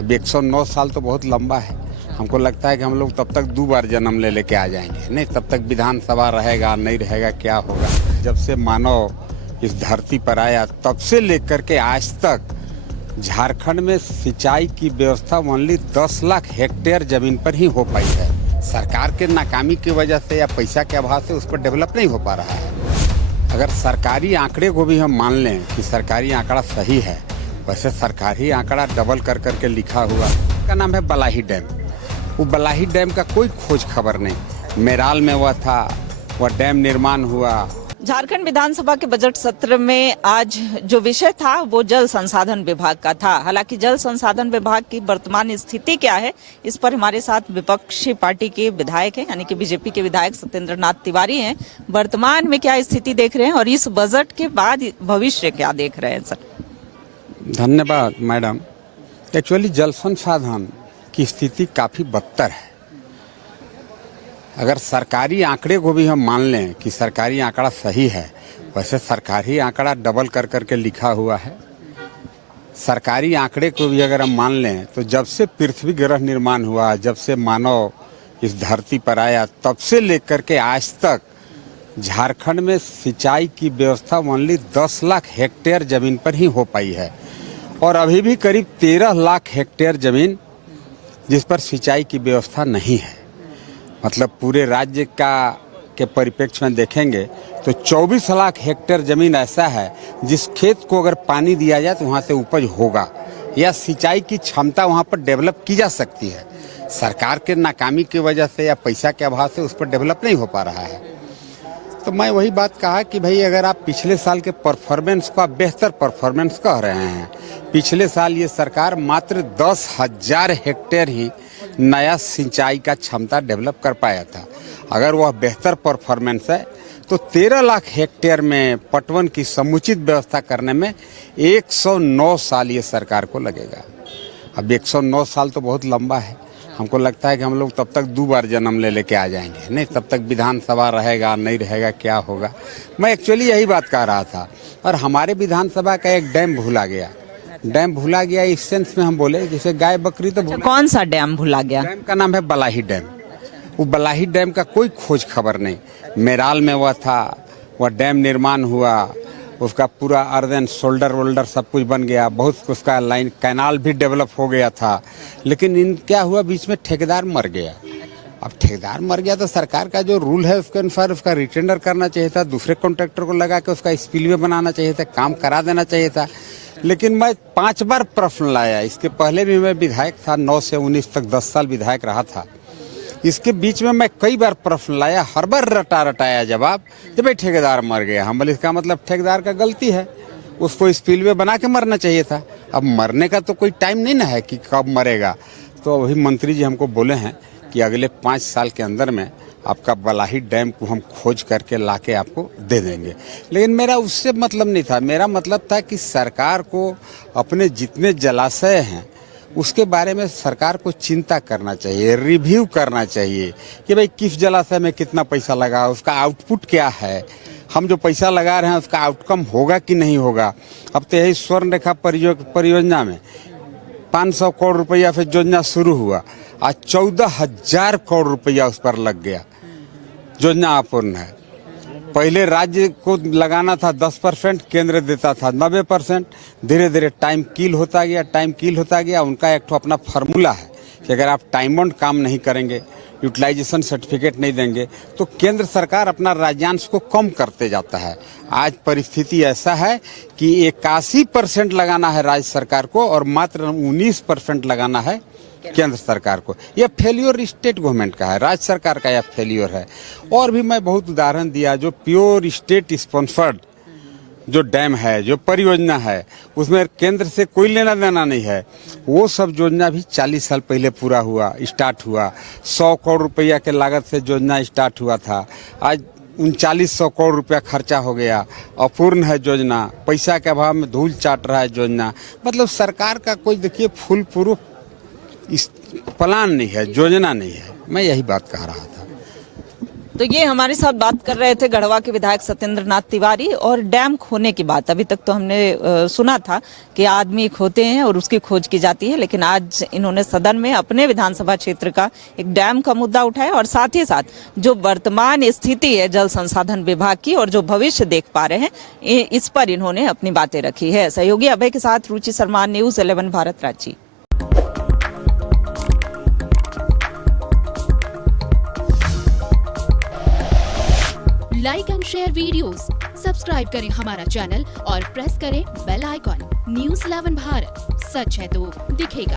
अब 109 साल तो बहुत लंबा है। हमको लगता है कि हम लोग तब तक 2 बार जन्म ले लेके आ जाएंगे। नहीं, तब तक विधानसभा रहेगा नहीं रहेगा क्या होगा। जब से मानव इस धरती पर आया तब से लेकर के आज तक झारखंड में सिंचाई की व्यवस्था ओनली 10 लाख हेक्टेयर जमीन पर ही हो पाई है। सरकार के नाकामी की वजह से या पैसा के अभाव से उस पर डेवलप नहीं हो पा रहा है। अगर सरकारी आंकड़े को भी हम मान लें कि सरकारी आंकड़ा सही है, वैसे सरकारी आंकड़ा डबल कर करके लिखा हुआ का नाम है बलाही डैम। वो बलाही डैम का कोई खोज खबर नहीं। मेराल में हुआ था, वह डैम निर्माण हुआ। झारखंड विधानसभा के बजट सत्र में आज जो विषय था वो जल संसाधन विभाग का था। हालांकि जल संसाधन विभाग की वर्तमान स्थिति क्या है, इस पर हमारे साथ विपक्षी पार्टी के विधायक हैं, यानी कि बीजेपी के विधायक सत्येंद्र नाथ तिवारी हैं। वर्तमान में क्या स्थिति देख रहे हैं और इस बजट के बाद भविष्य क्या देख रहे हैं? सर, धन्यवाद मैडम। एक्चुअली जल संसाधन की स्थिति काफी बदतर है। अगर सरकारी आंकड़े को भी हम मान लें कि सरकारी आंकड़ा सही है, वैसे सरकारी आंकड़ा डबल कर करके लिखा हुआ है। सरकारी आंकड़े को भी अगर हम मान लें तो जब से पृथ्वी ग्रह निर्माण हुआ, जब से मानव इस धरती पर आया, तब से लेकर के आज तक झारखंड में सिंचाई की व्यवस्था ओनली 10 लाख हेक्टेयर जमीन पर ही हो पाई है। और अभी भी करीब 13 लाख हेक्टेयर जमीन जिस पर सिंचाई की व्यवस्था नहीं है। मतलब पूरे राज्य के परिप्रेक्ष्य में देखेंगे तो 24 लाख हेक्टेयर जमीन ऐसा है जिस खेत को अगर पानी दिया जाए तो वहाँ से उपज होगा या सिंचाई की क्षमता वहाँ पर डेवलप की जा सकती है। सरकार के नाकामी की वजह से या पैसा के अभाव से उस पर डेवलप नहीं हो पा रहा है। तो मैं वही बात कहा कि भाई अगर आप पिछले साल के परफॉर्मेंस को आप बेहतर परफॉर्मेंस कह रहे हैं, पिछले साल ये सरकार मात्र 10,000 हेक्टेयर ही नया सिंचाई का क्षमता डेवलप कर पाया था। अगर वह बेहतर परफॉर्मेंस है तो 13 लाख हेक्टेयर में पटवन की समुचित व्यवस्था करने में 109 साल ये सरकार को लगेगा। अब 109 साल तो बहुत लंबा है। हमको लगता है कि हम लोग तब तक 2 बार जन्म ले लेके आ जाएंगे। नहीं, तब तक विधानसभा रहेगा नहीं रहेगा क्या होगा। मैं एक्चुअली यही बात कह रहा था। और हमारे विधानसभा का एक डैम भूला गया। डैम भूला गया इस सेंस में हम बोले जैसे गाय बकरी तो कौन सा डैम भूला गया? डैम का नाम है बलाही डैम। वो बलाही डैम का कोई खोज खबर नहीं। मेराल में हुआ था, वह डैम निर्माण हुआ, उसका पूरा अर्दन शोल्डर वोल्डर सब कुछ बन गया, बहुत उसका लाइन कैनाल भी डेवलप हो गया था। लेकिन क्या हुआ, बीच में ठेकेदार मर गया। अब ठेकेदार मर गया तो सरकार का जो रूल है उसके अनुसार उसका रिटेंडर करना चाहिए था, दूसरे कॉन्ट्रैक्टर को लगा के उसका स्पिलवे बनाना चाहिए था, काम करा देना चाहिए था। लेकिन मैं 5 बार प्रश्न लाया। इसके पहले भी मैं विधायक था, 9 से 19 तक 10 साल विधायक रहा था। इसके बीच में मैं कई बार प्रश्न लाया, हर बार रटाया जवाब जब भाई ठेकेदार मर गया। हम बोले इसका मतलब ठेकेदार का गलती है, उसको स्पिलवे बना के मरना चाहिए था। अब मरने का तो कोई टाइम नहीं ना है कि कब मरेगा। तो वही मंत्री जी हमको बोले हैं कि अगले 5 साल के अंदर में आपका बलाही डैम को हम खोज करके लाके आपको दे देंगे। लेकिन मेरा उससे मतलब नहीं था। मेरा मतलब था कि सरकार को अपने जितने जलाशय हैं उसके बारे में सरकार को चिंता करना चाहिए, रिव्यू करना चाहिए कि भाई किस जलाशय में कितना पैसा लगा, उसका आउटपुट क्या है, हम जो पैसा लगा रहे हैं उसका आउटकम होगा कि नहीं होगा। अब तो यही स्वर्ण रेखा परियोजना में 500 करोड़ रुपया से योजना शुरू हुआ, आज 14,000 करोड़ रुपया उस पर लग गया। योजना अपूर्ण है। पहले राज्य को लगाना था 10%, केंद्र देता था 90%। धीरे धीरे टाइम किल होता गया। उनका एक अपना फार्मूला है कि अगर आप टाइम बाउंड काम नहीं करेंगे, यूटिलाइजेशन सर्टिफिकेट नहीं देंगे तो केंद्र सरकार अपना राज्यांश को कम करते जाता है। आज परिस्थिति ऐसा है कि 81% लगाना है राज्य सरकार को और मात्र 19% लगाना है केंद्र सरकार को। यह फेल्योर स्टेट गवर्नमेंट का है, राज्य सरकार का यह फेल्योर है। और भी मैं बहुत उदाहरण दिया जो प्योर स्टेट स्पॉन्सर्ड जो डैम है, जो परियोजना है, उसमें केंद्र से कोई लेना देना नहीं है। वो सब योजना भी 40 साल पहले पूरा स्टार्ट हुआ। 100 करोड़ रुपया के लागत से योजना स्टार्ट हुआ था, आज 3900 करोड़ रुपया खर्चा हो गया। अपूर्ण है योजना, पैसा के अभाव में धूल चाट रहा है योजना। मतलब सरकार का कोई देखिए फुल प्रूफ प्लान नहीं है, योजना नहीं है। मैं यही बात कह रहा था। तो ये हमारे साथ बात कर रहे थे गढ़वा के विधायक सत्येंद्र नाथ तिवारी। और डैम खोने की बात, अभी तक तो हमने सुना था कि आदमी खोते हैं और उसकी खोज की जाती है, लेकिन आज इन्होंने सदन में अपने विधानसभा क्षेत्र का एक डैम का मुद्दा उठाया और साथ ही साथ जो वर्तमान स्थिति है जल संसाधन विभाग की और जो भविष्य देख पा रहे हैं इस पर इन्होंने अपनी बातें रखी है। सहयोगी अभय के साथ Ruchi Sharma, news 11 Bharat, Ranchi. Like and share videos, subscribe करें हमारा चैनल और प्रेस करें बेल आइकॉन। न्यूज़ 11 भारत, सच है तो दिखेगा।